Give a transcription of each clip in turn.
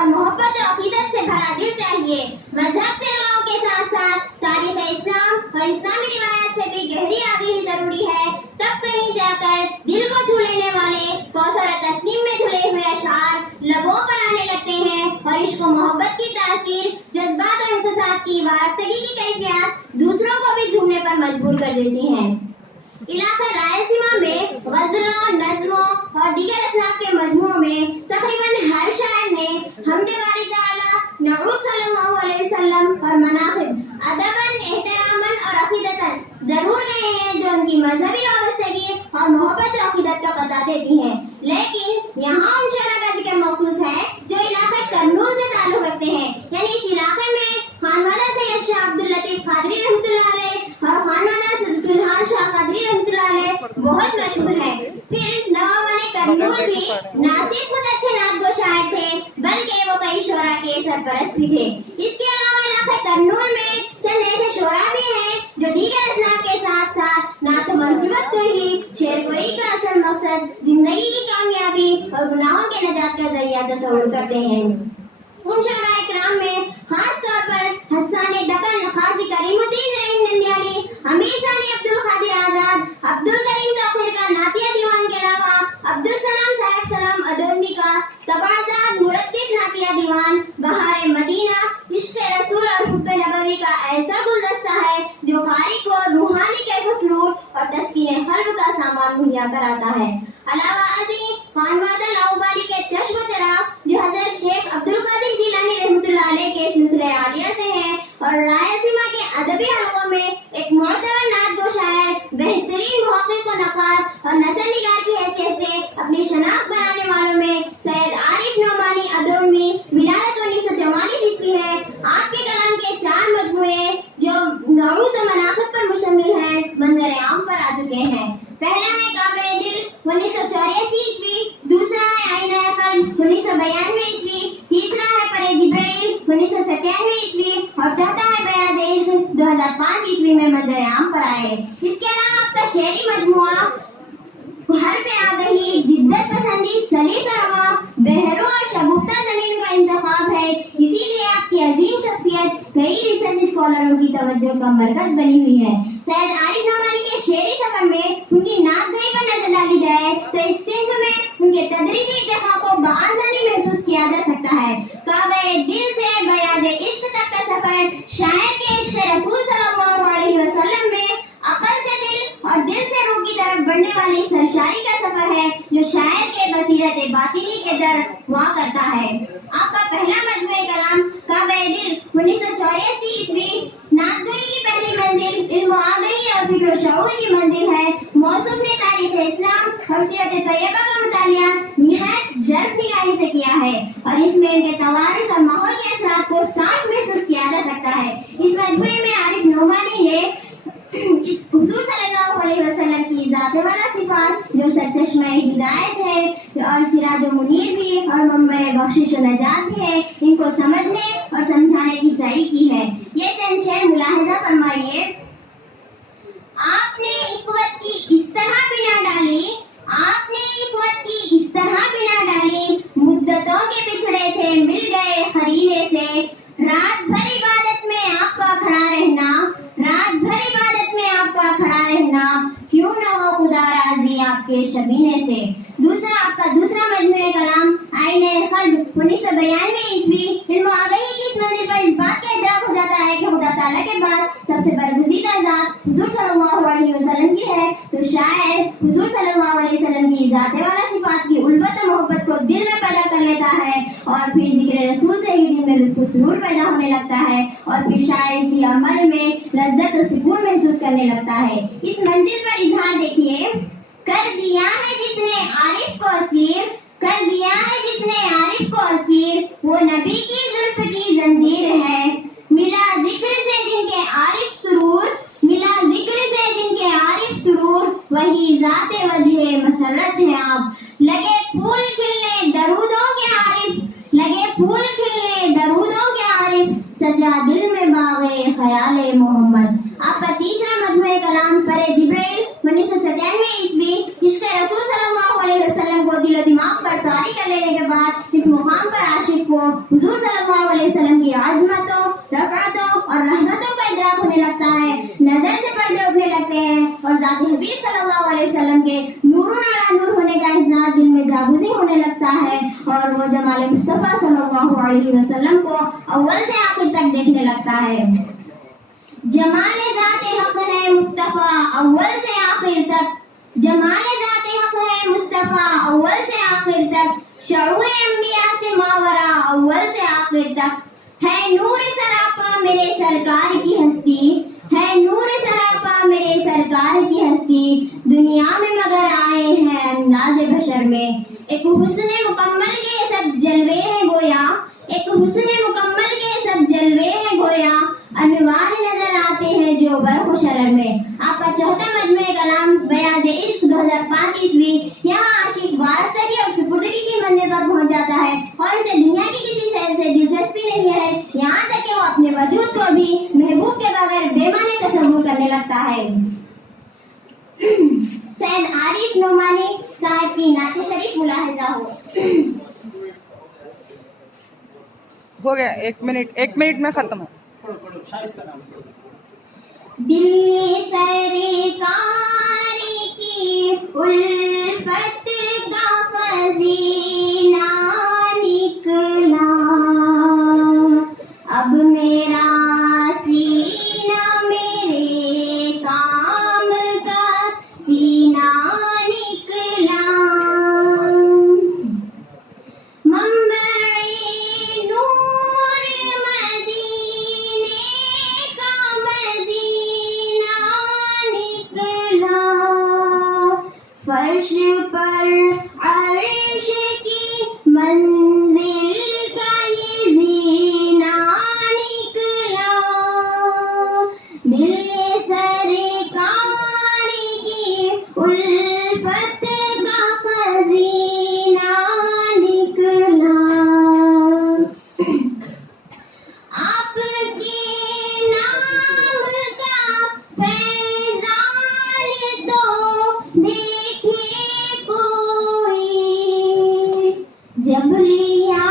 اور محبت و عقیدت سے بھرا دل چاہیے۔ مذہب سے لوگوں کے ساتھ ساتھ تاریخ اسلام اور اسلامی روایات سے بھی گہری آگاہی ضروری ہے، تب کہیں جا کر دل کو چھو لینے والے کوثر تسنیم میں دھلے ہوئے اشعار لبوں پر آنے لگتے ہیں، اور عشق و محبت کی تاثیر، جذبات و احساسات کی وابستگی کی کیفیات دوسروں کو بھی جھومنے پر مجبور کر دیتی ہیں۔ علاقہ رائلسیما میں غزلوں، نظموں اور دیگر اصناف کے مجموعوں میں تقریباً ہر شاعر نے حمد باری تعالی، نعوت صلی اللہ علیہ وسلم اور مناقب ادباً، احتراماً اور عقیدتاً ضرور کہے ہیں جو ان کی مذہبی وابستگی اور محبت و عقیدت کا پتہ دیتی ہیں، لیکن یہاں ان شعراء کا ذکر مخصوص ہے جو علاقہ کرنول سے تعلق رکھتے ہیں، یعنی اس علاقے میں خانوادہ سید شاہ عبد اللطیف قادری رحمۃ اللہ علیہ اور خانوادہ سلطان شاہ قادری رحمۃ اللہ علیہ بہت مشہور ہیں۔ پھر نوابان کرنول بھی نہ صرف خود اچھے نعت گو شاعر تھے بلکہ وہ کئی شعراء کے سرپرست بھی تھے۔ اس کے علاوہ علاقہ کرنول میں چند ایسے شعراء بھی ہیں جو دیگر اصناف کے ساتھ ساتھ نعت و منقبت کو ہی شعر گوئی کا اصل مقصد زندگی کی کامیابی اور گناہوں کے نجات کا ذریعہ تصور کرتے ہیں۔ ان شعراء اکرام میں خاص طور پر حسان دکن قاضی کریم الدین رحیم نندیالی، امیر ثانی عبد القادر آزاد، عبد الکریم توقیر کا نعتیہ دیوان کے علاوہ عبدالسلام صاحب سلام ادونی کا طبعزاد مرتب نعتیہ دیوان، بہار مدینہ، عشق رسول اور حب نبوی کا ایسا گلدستہ ہے جو قاری کو روحانی کیف و سرور اور تسکین قلب کا سامان مہیا کراتا ہے۔ علاوہ ازیں خانوادہ لاؤبالی کے چشم و چراغ جو حضرت شیخ عبد القادر جیلانی رحمۃ اللہ علیہ کے سلسلہ عالیہ سے ہیں، اور رائلسیما کے ادبی حلقوں میں ایک معتبر نعت گو شاعر، بہترین محقق و نقاد اور نثر نگار کی حیثیت سے اپنی شناخت بنانے والوں میں سید عارف نعمانی ادونی، ولادت 1944 عیسوی ہے۔ آپ کے کلام کے 4 مجموعے جو نعوت و مناقب پر مشتمل ہیں منظر عام پر آ چکے ہیں۔ پہلا ہے کعبہ دل 1984 عیسوی، دوسرا ہے آئینہ قلب 1992 عیسوی، تیسرا ہے پرے جبرائیل 1997 عیسوی اور چوتھا ہے بیاض عشق 2005 عیسوی میں منظر عام پر آئے۔ اس کے علاوہ آپ کا شعری مجموعہ حرف آگہی، جدت پسندی، سلیس رواں، بحروں اور شگفتہ زمین کا انتخاب ہے۔ اسی لیے آپ کی عظیم شخصیت کئی ریسرچ اسکالروں کی توجہ کا مرکز بنی ہوئی ہے۔ سید عارف نعمانی کے شعری سفر میں ان کی نعت گوئی پر نظر ڈالی جائے تو اس صنف میں ان کے تدریجی ارتقاء کو بآسانی محسوس کیا جا سکتا ہے۔ کعبہ دل سے بیاض عشق تک کا سفر شاعر کے عشق رسول صلی اللہ علیہ وسلم میں عقل سے دل اور دل سے روح کی طرف بڑھنے والی سرشاری کا سفر ہے جو شاعر کے بصیرت باطنی کے در وا کرتا ہے۔ آپ کا پہلا مجموعہ کلام کعبہ دل 1984 عیسوی نعت گوئی کی پہلی منزل علم و آگہی اور فکر و شعور کی منزل ہے۔ موصوف نے تاریخ اسلام اور سیرت طیبہ کا مطالعہ نہایت ژرف نگاہی سے کیا ہے اور اس میں ان کے توارث اور ماحول کے اثرات کو صاف محسوس کیا جا سکتا ہے۔ اس مجموعے میں عارف نعمانی نے حضور صلی اللہ علیہ وسلم کی ذات والا صفات جو سرچشمہ ہدایت ہے اور سراج و منیر بھی اور منبع بخشش و نجات بھی ہے، ان کو سمجھنے اور سمجھانے کی سعی کی ہے۔ یہ چند شعر ملاحظہ فرمائیے۔ آپ نے اخوت کی اس طرح بنا ڈالی، آپ نے اخوت کی اس طرح بنا ڈالی، مدتوں کے بچھڑے تھے مل گئے قرینے سے، رات بھر عبادت میں آپ کا کھڑا رہنا، رات بھر عبادت میں آپ کا کھڑا رہنا، کیوں نہ ہو خدا راضی آپ کے شبینے سے۔ دوسرا آپ کا دوسرا مجموعہ کلام آئینہ قلب 1992 عیسوی علم و آگہی کی اس منزل پر اس بات کا ادراک ہو جاتا ہے کہ خدا تعالیٰ کے بعد سب سے برگزیدہ ذات حضور صلی اللہ علیہ وسلم کی ہے، تو شاعر حضور صلی اللہ علیہ وسلم کی ذات والا صفات کی الفت و محبت کو دل میں پیدا کر لیتا ہے اور پھر ذکر رسول سے ہی دل میں لطف و سرور پیدا ہونے لگتا ہے اور پھر شاعر اسی عمل میں لذت و سکون محسوس کرنے لگتا ہے۔ اس منزل پر اظہار دیکھیے۔ کر دیا ہے جس نے عارف کو اسیر، کر دیا ہے جس نے عارف کو اسیر، وہ نبی کی زلف کی زنجیر ہے، ملا ذکر سے جن کے عارف سرور، ملا ذکر سے جن کے عارف سرور، وہی ذات وجہ مسرت ہے آپ، لگے پھول کھلنے درودوں کے عارف، لگے پھول کھلنے درودوں کے عارف، سجا دل میں باغ خیال محمد۔ آپ کا تیسرا مجموعہ کلام پرے جبرائیل 1997 عیسوی عشق رسول صلی اللہ علیہ وسلم کو دل و دماغ پر طاری کر لینے کے بعد اس مقام پر عاشق کو حضور صلی اللہ علیہ وسلم کی عظمتوں، رفعتوں اور رحمتوں کا ادراک ہونے لگتا ہے، نظر سے پردے اٹھنے لگتے ہیں اور ذات حبیب صلی اللہ علیہ وسلم کے نور علی نور ہونے کا احساس دل میں جاگزی ہونے لگتا ہے اور وہ جمال مصطفیٰ صلی اللہ علیہ وسلم کو اول سے آخر تک دیکھنے لگتا ہے۔ جمال ذات حق ہے مصطفیٰ اول سے آخر تک، جمال ذات حق ہے مصطفیٰ اول سے آخر تک، شعور انبیاء سے ماورا اول سے آخر تک، ہے نور سراپا میرے سرکار کی ہستی، ہے نور سراپا میرے سرکار کی ہستی، دنیا میں مگر آئے ہیں انداز بشر میں، ایک حسن مکمل کے سب جلوے ہیں گویا، ایک حسن مکمل کے سب جلوے ہیں گویا، انوار نظر آتے ہیں جو برق و شرر میں۔ آپ کا چوتھا مجموعہ کلام بیاض عشق 2005 عیسوی یہاں عاشق وارستگی اور سپردگی کی منزل پر پہنچ جاتا ہے اور اسے دنیا کی کسی شے سے دلچسپی نہیں ہے، یہاں تک کہ وہ اپنے وجود کو بھی محبوب کے بغیر بے معنی تصور کرنے لگتا ہے۔ سید عارف نعمانی صاحب کی نعت شریف ملاحظہ ہو گیا، ایک منٹ میں ختم ہو۔ دل سرکار کی الفت کا خزینہ نکلا، اب میرا سینہ میرے کام کا سینہ نکلا، منبع نور مدینے کا مدینہ نکلا، فرش پر عرش کی منزل کا یہ زینہ نکلا، دل سرکار کی الفت کا خزینہ نکلا، آپ کے نام کا فیضان تو دیکھے کوئی، جب لیا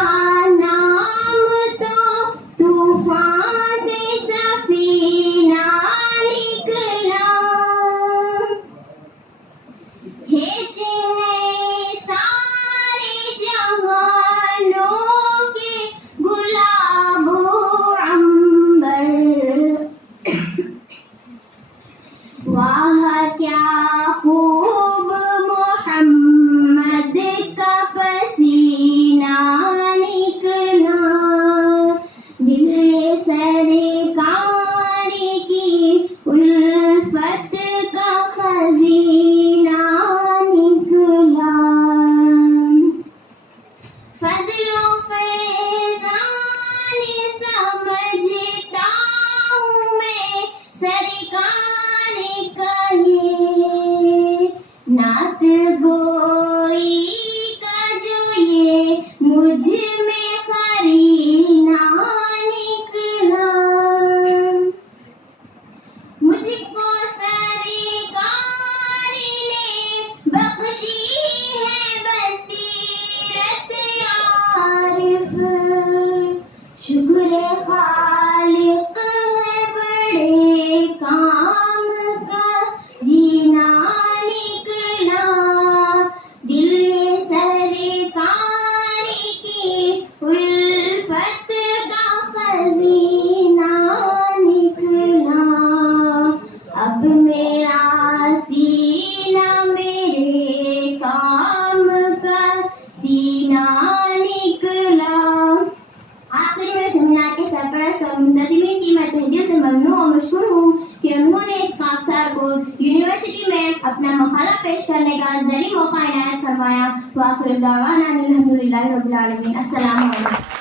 نام تو طوفان سے سفینہ نکلا، ہیچ ہے سارے جہانوں کے گلاب و عنبر، واہ کیا خوب محمد کا پسینہ نکلا، دل سرکار کی الفت کا خزینہ نکلا، فضل و فیضان سمجھتا ہوں میں سرکار کا یہ، نعت گوئی کا جو یہ مجھ میں قرینہ نکلا، مجھ کو سرکار نے بخشی ہے بصیرت عارف، شکر خالق ہے بڑے کام کا جینا نکلا، دل سرکار کی الفت کا خزینہ نکلا، اب میرا سینہ میرے کام کا سینہ نکلا۔ آخر میں سیمینار کے سرپرست اور منتظمین کی میں تہہ دل سے ممنون اور مشکور ہوں کہ انہوں نے اس خاکسار کو یونیورسٹی میں اپنا مقالہ پیش کرنے کا ذریعہ موقع عنایت فرمایا۔ وآخر دعوانا الحمدللہ رب العالمین۔ السلام علیکم۔